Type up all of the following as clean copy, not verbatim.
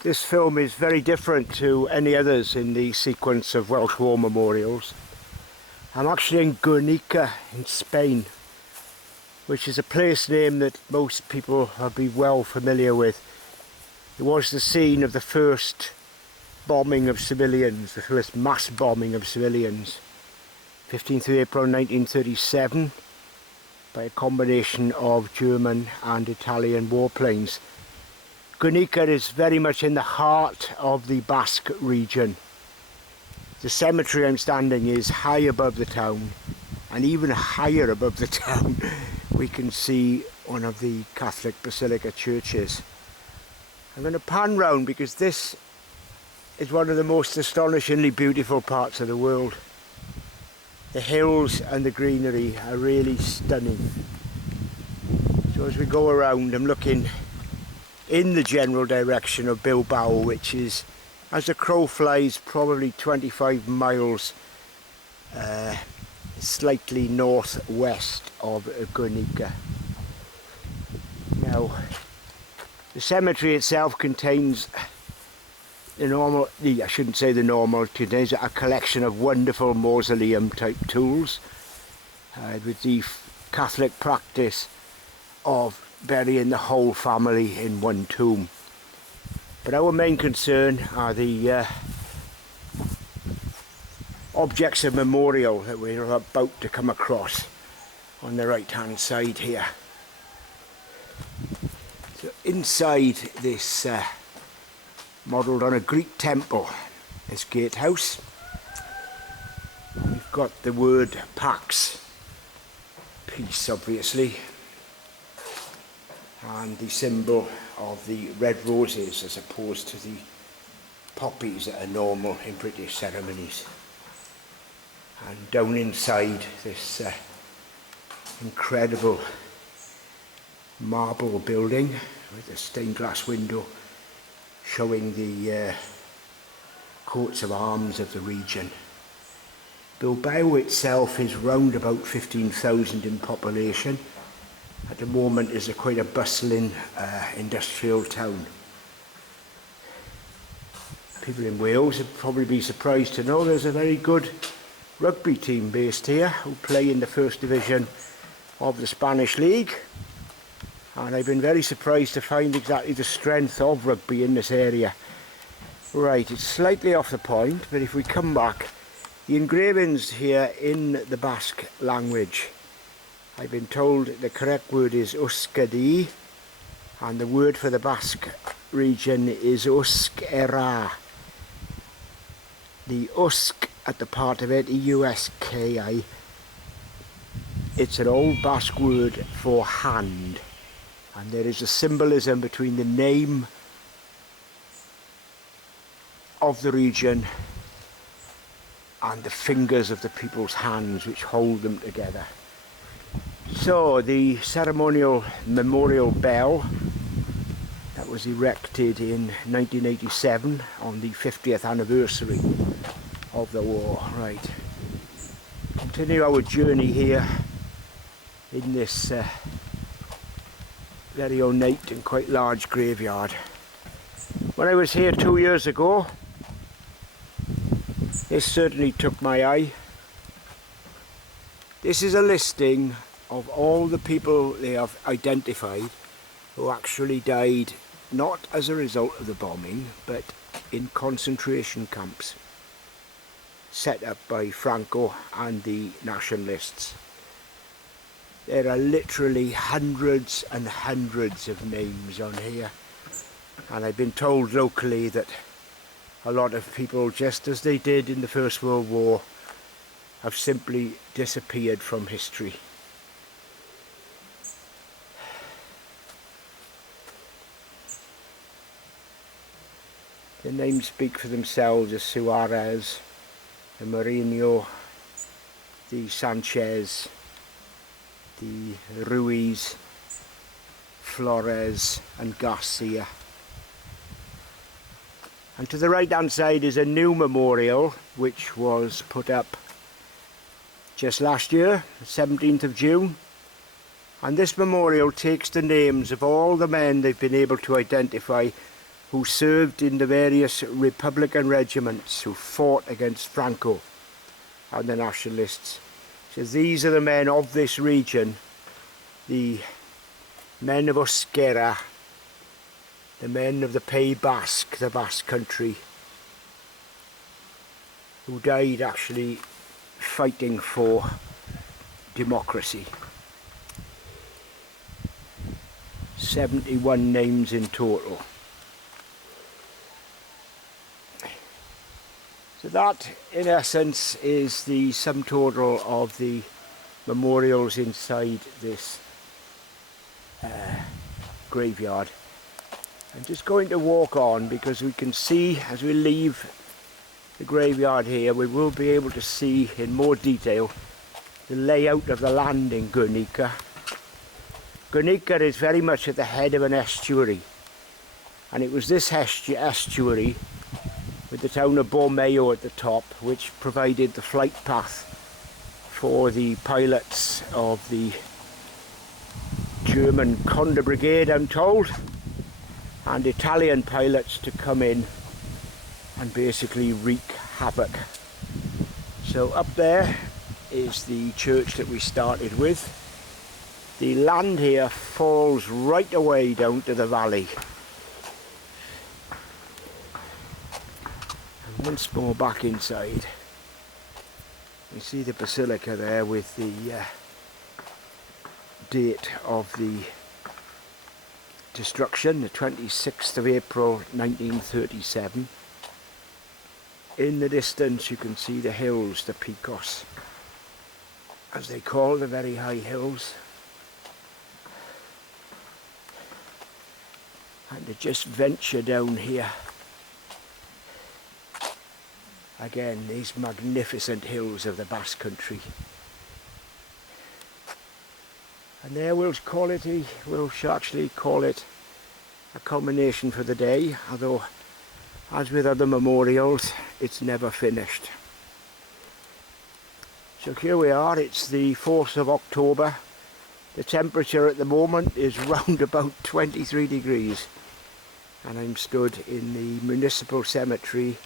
This film is very different to any others in the sequence of Welsh War memorials. I'm actually in Guernica in Spain, which is a place name that most people will be well familiar with. It was the scene of the first bombing of civilians, the first mass bombing of civilians, 15th of April 1937, by a combination of German and Italian warplanes. Guernica is very much in the heart of the Basque region. The cemetery I'm standing is high above the town, and even higher above the town we can see one of the Catholic Basilica churches. I'm going to pan round because this is one of the most astonishingly beautiful parts of the world. The hills and the greenery are really stunning. So as we go around, I'm looking in the general direction of Bilbao, which is, as the crow flies, probably 25 miles slightly northwest of Gernika. Now, the cemetery itself contains contains a collection of wonderful mausoleum type tools with the Catholic practice of burying the whole family in one tomb. But our main concern are the objects of memorial that we're about to come across on the right hand side here. So inside this modelled on a Greek temple, this gatehouse, we've got the word Pax, peace obviously, and the symbol of the red roses as opposed to the poppies that are normal in British ceremonies. And down inside this incredible marble building with a stained glass window showing the coats of arms of the region. Bilbao itself is round about 15,000 in population. At the moment is quite a bustling industrial town. People in Wales would probably be surprised to know there's a very good rugby team based here who play in the first division of the Spanish League. And I've been very surprised to find exactly the strength of rugby in this area. Right, it's slightly off the point, but if we come back, the engravings here in the Basque language, I've been told the correct word is Euskadi, and the word for the Basque region is Euskera. The Usk at the part of it, E-U-S-K-I, it's an old Basque word for hand, and there is a symbolism between the name of the region and the fingers of the people's hands which hold them together. So the ceremonial memorial bell that was erected in 1987 on the 50th anniversary of the war. Right, continue our journey here in this very ornate and quite large graveyard. When I was here 2 years ago, this certainly took my eye. This is a listing of all the people they have identified who actually died not as a result of the bombing but in concentration camps set up by Franco and the nationalists. There are literally hundreds and hundreds of names on here, and I've been told locally that a lot of people, just as they did in the First World War, have simply disappeared from history. The names speak for themselves: the Suarez, the Mourinho, the Sanchez, the Ruiz, Flores and Garcia. And to the right hand side is a new memorial which was put up just last year, the 17th of June. And this memorial takes the names of all the men they've been able to identify who served in the various Republican regiments who fought against Franco and the nationalists. So these are the men of this region, the men of Euskadi, the men of the Pays Basque, the Basque country, who died actually fighting for democracy. 71 names in total. So that, in essence, is the sum total of the memorials inside this graveyard. I'm just going to walk on because we can see, as we leave the graveyard here, we will be able to see in more detail the layout of the land in Gernika. Gernika is very much at the head of an estuary, and it was this estuary with the town of Bormeo at the top which provided the flight path for the pilots of the German Condor Brigade, I'm told, and Italian pilots to come in and basically wreak havoc. So up there is the church that we started with. The land here falls right away down to the valley. And once more back inside, you see the basilica there with the date of the destruction, the 26th of April 1937. In the distance you can see the hills, the Picos, as they call the very high hills. And to just venture down here, again, these magnificent hills of the Basque country. And there we'll actually call it a culmination for the day, although as with other memorials, it's never finished. So here we are, it's the 4th of October. The temperature at the moment is round about 23 degrees. And I'm stood in the municipal cemetery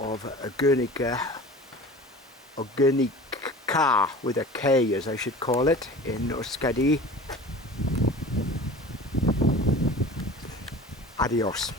of Guernica, or Gernika with a K, as I should call it, in Euskadi. Adios.